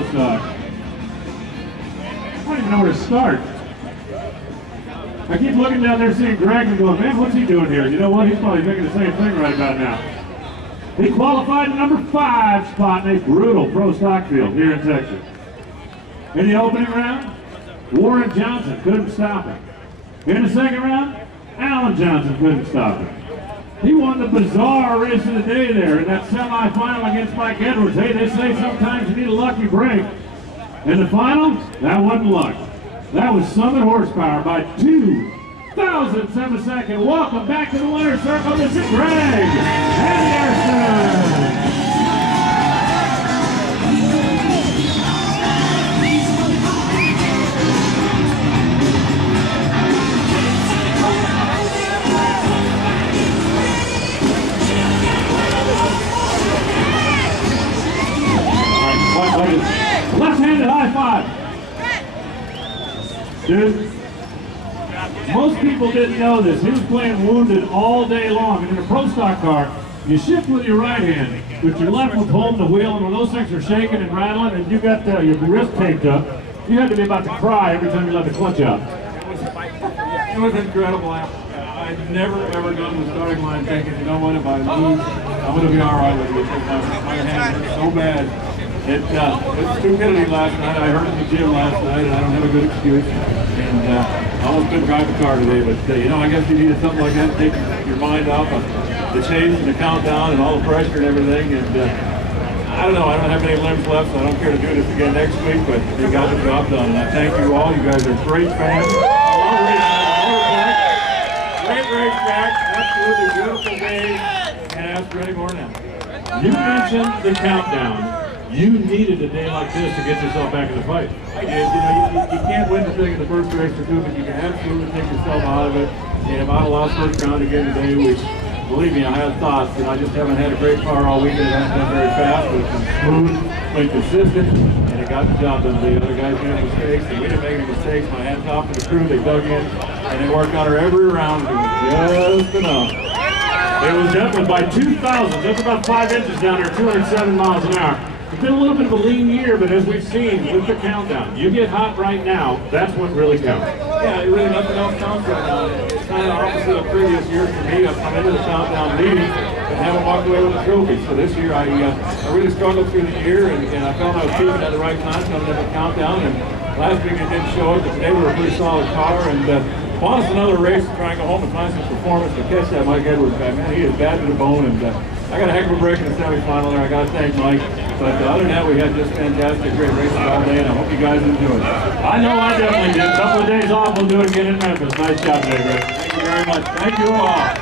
pro stock. I don't even know where to start. I keep looking down there seeing Greg and going, man, what's he doing here? You know what? He's probably thinking the same thing right about now. He qualified in number 5 spot in a brutal pro stock field here in Texas. In the opening round, Warren Johnson couldn't stop him. In the second round, Alan Johnson couldn't stop him. He won the bizarre race of the day there in that semifinal against Mike Edwards. Hey, they say sometimes you need a lucky break. In the final, that wasn't luck. That was Summit horsepower by 2,000ths of a second. Welcome back to the winner's circle. This is Greg Anderson. Left-handed high five. Dude, most people didn't know this. He was playing wounded all day long. And in a pro stock car, you shift with your right hand, but your left was holding the wheel, and when those things are shaking and rattling, and you got your wrist taped up, you had to be about to cry every time you let the clutch out. It was incredible. I'd never ever gone to the starting line thinking, you know what, if I lose, I'm going to be all right with it. My hand hurt so bad. It's stupidity last night. I hurt in the gym last night, and I don't have a good excuse. And I almost couldn't drive the car today, but you know, I guess you needed something like that to take your mind off of the chase and the countdown and all the pressure and everything. And I don't know, I don't have any limbs left, so I don't care to do this again next week, but they got the job done. And I thank you all. You guys are great fans. Great racetrack, absolutely beautiful day. Can't ask for any more now. You mentioned the countdown. You needed a day like this to get yourself back in the fight. I did. You know, you can't win the thing in the first race or two, but you can absolutely take yourself out of it. And if I'd have lost first round again today, which, believe me, I had thoughts, and I just haven't had a great car all weekend. It hasn't been very fast, but it's been smooth, been consistent, and it got the job done. The other guys made mistakes, and we didn't make any mistakes. My hats off to the crew. They dug in, and they worked on her every round. It was just enough. It was definitely by 2,000, just about 5 inches down there, 207 miles an hour. It's been a little bit of a lean year, but as we've seen with the countdown, you get hot right now, that's what really counts. Yeah, really nothing else counts right now. It's kind of opposite of previous years for me. I've come into the countdown leading and haven't walked away with a trophy. So this year I really struggled through the year, and I felt I was peaking at the right time coming into the countdown. And last week it didn't show it, but today we were a pretty solid car. And want us another race to try and go home and find some performance to catch that Mike Edwards guy. Man, he is bad to the bone, and I got a heck of a break in the semifinal there. I got to thank Mike. But other than that, we had just fantastic, great races all day, and I hope you guys enjoyed it. I know I definitely did. A couple of days off, we'll do it again in Memphis. Nice job today, Greg. Thank you very much. Thank you all. Right.